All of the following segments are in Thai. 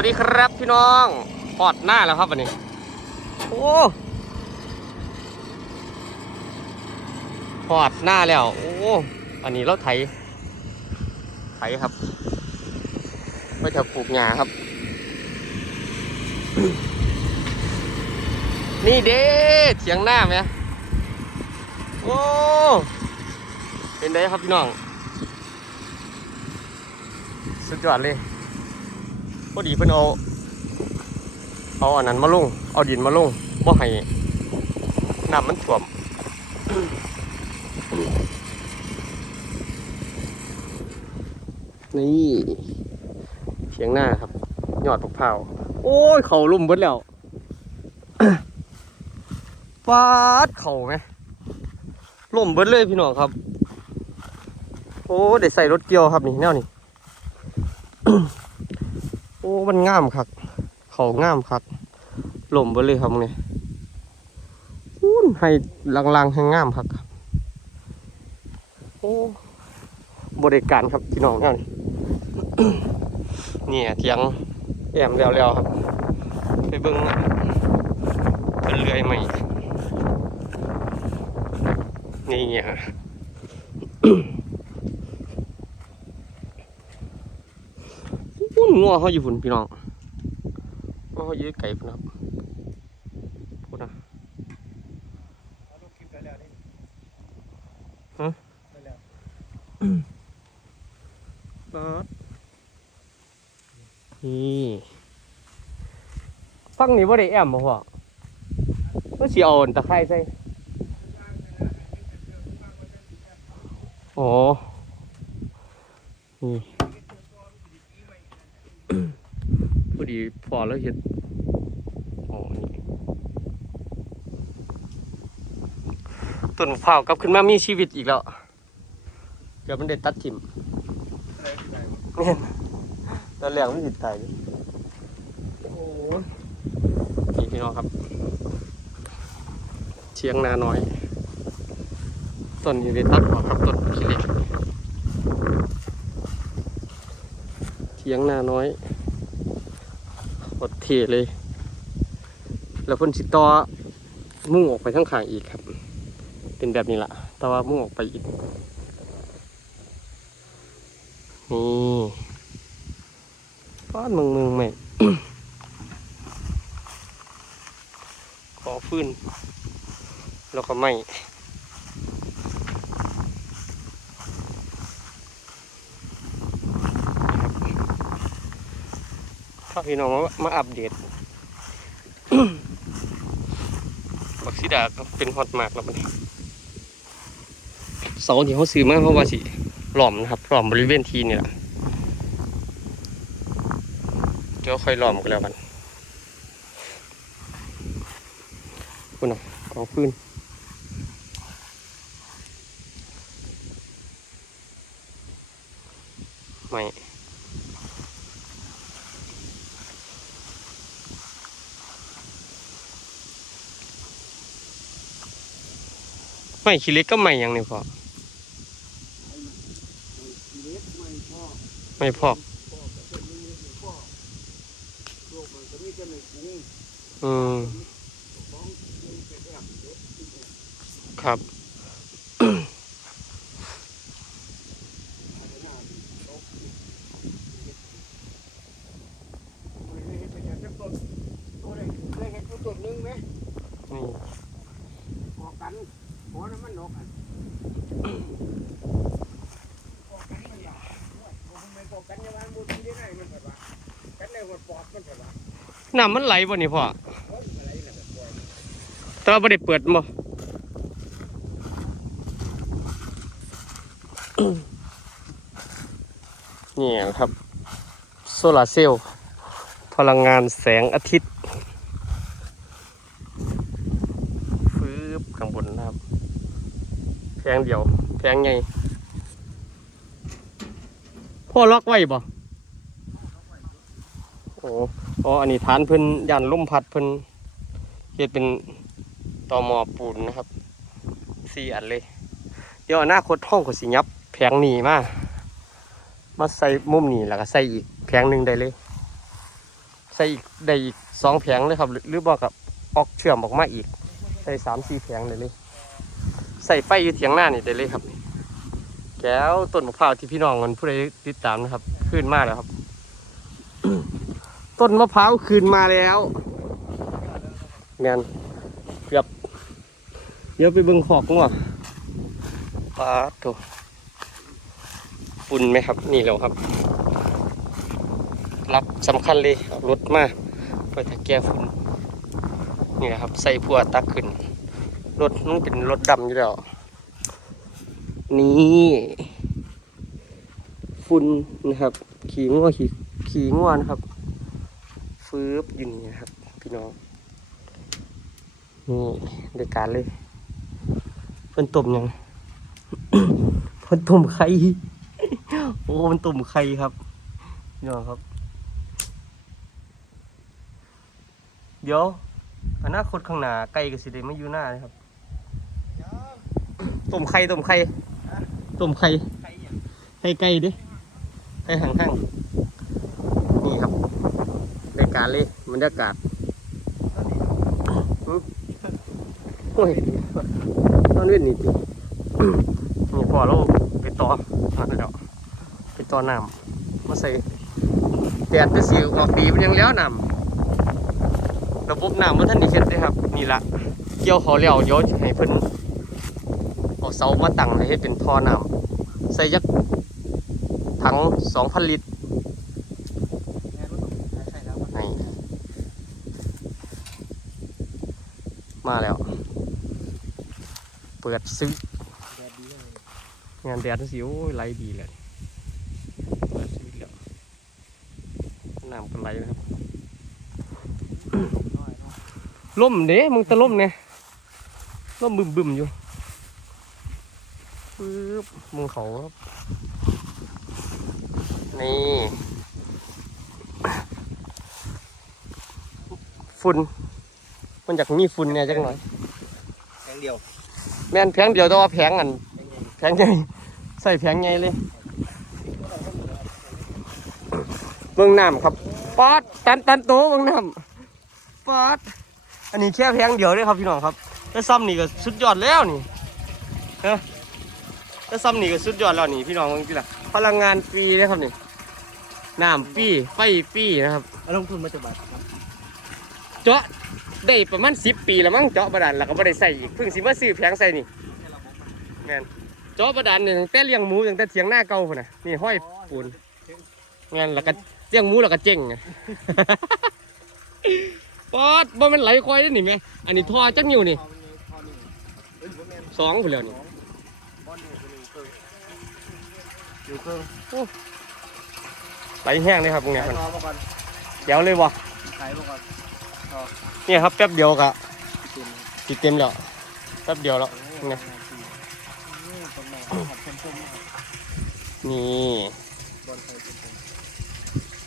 วัสดีครับพี่น้องปอดหน้าแล้วครับวันนี้ โอ้ปอดหน้าแล้ว โอ้ อันนี้รถไถ ไถครับไว้จะปลูกหญ้าครับ นี่เด้เถียงหน้าไหมโอ้ เป็นไงครับพี่น้อง สุดยอดเลย พอดีเพิ่นเอา เอาอันนั้นมาลง เอาดินมาลงบ่ให้น้ำมันท่วมนี่เพียงหน้าครับ ยอดผักเผาโอ้ย เขาลุ่มเบิดแล้วฟาดเข่าไหมล่มเบิดเลยพี่น้องครับ โอ้ได้ใส่รถเกี่ยวครับนี่แนวนี่ อ้มันงามคักเขางามคักหล่มไปเลยครับเนี่ยอู้ให้ลังๆให้งามคักครับโอ้บริการครับพี่น้องเนี่ยเนี่ยเทียงแอมแล้วๆครับ ไปเบิ้งนะเพิ่นเลื่อยใหม่นี่เนี่ย พุ่น งัวเขาอยู่พุ่นพี่น้องงัวเขาอยู่ไก่พุ่นครับพุ่นนะฮะบอสนี่ฟังนี่ว่าได้แอมบ่พ่อก็สิเอาตะไคร้ใส่โอ้นี่ พอ ดีพอแล้วเห็ดอ๋อนี่ต้นมะพร้าวกลับขึ้นมามีชีวิตอีกแล้วเดี๋ยวมันได้ตัดทิมเนี่ยตอนแรกมันติดตายโอ้นี่พี่น้องครับเชียงนาน้อย ต้นนี้ได้ตัดออกครับต้นขี้เหล็กเชียงนาน้อย หดเทเลย แล้วเพ่นสิต่อมุ่งออกไปทั้งขางอีกครับ เป็นแบบนี้ละแต่ว่ามุ่งออกไปอีกนี่ป้อนมืองมืองใหมขอฟื้นแล้วก็ไม่าพี่น้องมามาอัปเดตบักซิดาก็เป็นฮอตมากแล้วมันเสาที่เขาซื้อมาเพราะว่าสิหล่อมนะครับหล่อมบริเวณทีนี่แหละเดี๋ยวค่อยหล่อมกันแล้วกันคุณน่ะกองพื้นไม่ ไม่ขี้เล็กก็ไม่ยังนี่พอไม่พอกอืมครับ นี่ ออกกันหัวน้ำมันนกอะออกกันมันอยากทำไมออกกันยังไงบุญที่ได้มันแบบว่ากั น้ำมันไหลบ่นี่พ่อแต่ว่าบ่ได้เปิดบ่นี่ครับ โซลาร์เซลล์พลังงานแสงอาทิตย์ฟืบข้างบนนะครับ แพงเดียว แพงไงพ่อล็อกไว้บ่ อ้อ๋ออันนี้ฐานเพิ่นยันลมพัดเพิ่นเฮ็ดเป็นตอหมอปูนนะครับสี่อันเลย เดี๋ยวอนาคตห้องก็สิยับแผงหนีมามาใส่มุมนี้แล้วก็ใส่อีกแผงหนึ่งได้เลย ใส่อีกได้อีกสองแผงเลยครับหรือบอกกับออกเชื่อมออกมาอีก ใส่สามสี่แผงเลยเลย ใส่ไฟอยู่เถียงหน้านี่ได้เลยครับ แก้วต้นมะพร้าวที่พี่น้องมันผู้ใดติดตามนะครับ ขึ้นมากแล้วครับ ต้นมะพร้าวคืนมาแล้วแมนเกือบเดี๋ยวไปเบิ่งขอกงัวปลาโถฝุ่นไหมครับ นี่แล้วครับ รับสำคัญเลยเอารถมาเพื่อจะแก้ฝุ่นนี่นะครับ ใส่พัวตักขึ้น รถมันเป็นรถดำอยู่แล้ว นี่ฝุ่นนะครับ ขี่งัวขี่ขี่งัวนะครับ ฟืบอยู่นี่นะครับ พี่น้อง นี่เด็กการเลยเพิ่นต้มยังเพิ่นต้มไข่โอ้มันต้มไข่ครับ พี่น้องครับ เดี๋ยวอนาคตข้างหน้าไก่ก็สิได้มาอยู่หน้าเลยครับต้มไข่ต้มไข่ต้มไข่ไข่ไก่ดิไข่ห่างห่างๆนี่ครับรายการเลยบรรยากาศหึโอ้ยนอนเว้นนี่ตินี่พอเราไปต่อนั่นแล้วไปต่อน้ำมาใส่แดดจะสิออกดีมันยังแล้วน้ำระบบน้ำมันท่านนี่เสร็จเลยครับ นี่ละเกี่ยวเขาแล้วเดี๋ยวสิให้เพิ่นเอาเสามาตั้งให้เฮ็ดเป็นท่อน้ำใส่ยักถังสองพันลิตรนี่ มาแล้ว เปิดซื้องานแดดสิโอ้ยไหลดีเลยเปิดซื้อแล้วน้ำก็ไหลนะครับล่มเด้มึงตะล่มเนี่ยล่มบึมบึมอยู่ปึ๊บมึงเขาครับนี่ฝุ่น มันอยากมีฝุ่นเนี่ยจังหน่อยแค่เดียวแม่นแผงเดียวแต่ว่าแผงอันแผงใหญ่ใส่แผงใหญ่เลยเบื้องน้ำครับปอดตันตันโตเบื้องน้ำปอดอันนี้แค่แผงเดียวเลยครับพี่น้องครับแล้วซ้ำนี่ก็สุดยอดแล้วนี่เออแล้วซ้ำนี่ก็สุดยอดแล้วนี่พี่น้องเมื่อกี้ล่ะพลังงานฟรีเลยครับนี่น้ำฟรีไฟฟรีนะครับลงทุนมาจะบาทครับเจาะ ได้ประมาณสิบปีแล้วมั้งเจาะบาดาลแล้วก็ไม่ได้ใส่อีกเพิ่งสิมาซื้อแผงใส่นี่แม่นเจาะบาดาลเนี่ยตั้งแต่เลี้ยงหมูตั้งแต่เถียงหน้าเก่าพุ่นน่ะนี่ห้อยปูนแม่นแล้วก็เลี้ยงหมูแล้วก็เจ๊งไงปอดบ่แมันไหลควายได้นี่แม่อันนี้ท่อจักนิ้วนี่สองพุ่นแล้วนี่อยู่เครื่องไหลแห้งเลยครับตรงเนี้ยมันรอมาก่อนเดี๋ยวเลยวะขายมาก่อน เนี่ยครับแป๊บเดียวกะติดเต็มแล้วแป๊บเดียวแล้วนี่นี่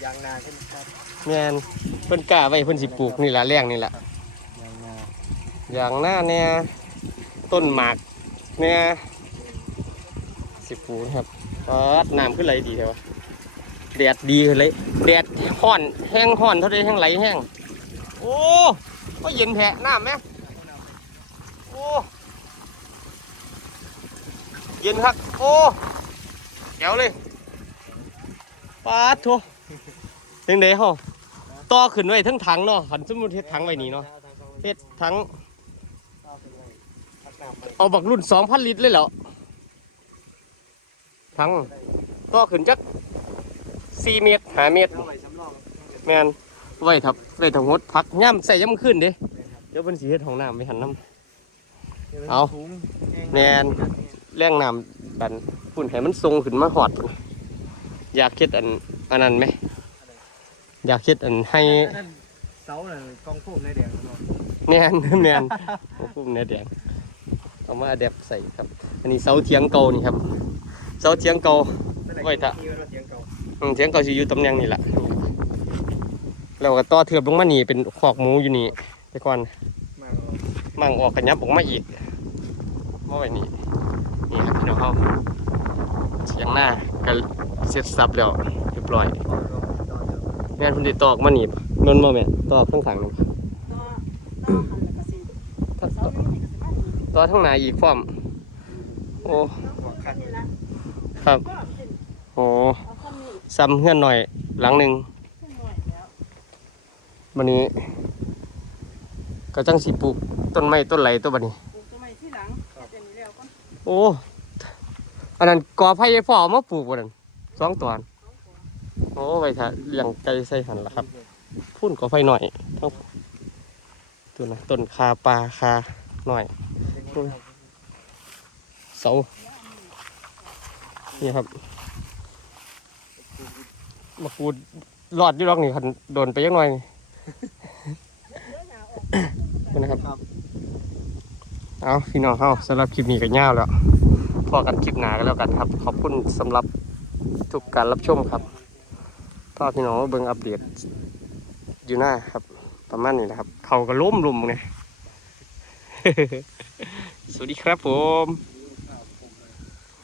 อยางนาใช่ไหมครับแม่นเพิ่นกล้าไว้เพิ่นสิปลูกนี่ละแรงนี่ละยางนาอย่างหน้าเนี่ยต้นหมากเนี่ยสิปลูกนะครับปอดน้ำขึ้นไหลดีใช่ปะแดดดีเลยแดดห้อนแห้งห้อนเท่าไรแห้งไหลแห้ง โอ้ก็เย็นแผะน้ำไหมโอ้เย็นครับโอ้แก้วเลยปาดโถยังไงฮะต่อขึ้นไว้ทั้งถังเนาะหันสมมุติเฮ็ดถังไว้นี่เนาะเฮ็ดถังเอาบักรุ่นสองพันลิตรเลยเหรอทั้งต่อขึ้นจักสี่เมตรหาเมตรแมน ไว้ทับไว้ทั้งหมดพักย่ำใส่ย่ำขึ้นเด้เดี๋ยวเป็นสีเฮ็ดของน้ำไปหันน้ำเอาแน่นแรงน้ำดันฝุ่นให้มันทรงขึ้นมาหอดพุ่นอยากเฮ็ดอันอันนั้นไหม อยากเฮ็ดอันให้เสาน่ะกองพุ่มในแดงเนาะแนนแนนโอ้ปุ่มเนื้อแดงเอามาอแดปใส่ครับ อันนี้เสาเทียงเก่านี่ครับ เสาเทียงเก่าไว้เถอะมีไว้เสียงเก่าอืมเทียงเก่าสิอยู่ตำแหน่งนี่แหละ แล้วก็ต่อเทือบลงมานี่เป็นขอกหมูอยู่นี่แต่ก่อนมาแล้วมั่งออกกันยับออกมาอีกมาไว้นี่นี่ครับพี่น้องเขาเทียงหน้าก็เสร็จสับแล้วเรียบร้อยต่อต่อต่อแม่นเพุ่นได้ตอกมานี่นนมาแม่ต่อข้างขางนึงต่อต่อหันแล้วก็สิต่อเสาหนึงนี่ก็สิมานี่ต่อทั้งหนาอีกพร้อมโอ้เอาคันนี้ละครับก็เป็นโอ้เอาคันนี้ซ้ำเฮือนหน่อยหลังหนึ่ง ขึ้นหน่อยแล้ว วันนี้ก็จังสิปลูกต้นไม้ต้นไหลตัวบัดนี้ปลูกต้นไม้ที่หลังเป็นนี้แล้วก่อนโอ้อันนั้นกอไผ่พ่อเอามาปลูกวันนั้นสองตัวอันโอ้ไว้ถ้าเลี้ยงไก่ใส่หันละครับ พุ่นกอไผ่หน่อยทั้งตัวนะต้นคาปลาคาหน่อยเสานี่ครับมาคูดรอดอยู่หรอกนี่คันโดนไปยังหน่อยนี่ นี่นะครับ เอาพี่น้องเฮาสำหรับคลิปนี้ก็ยาวแล้วพอกันคลิปหนากันแล้วกันครับ ขอบคุณสำหรับทุกการรับชมครับพาพี่น้องเบิ่งอัปเดตอยู่หน้าครับ ประมาณนี้นะครับ เขาก็ล้มลุมไงสวัสดีครับผม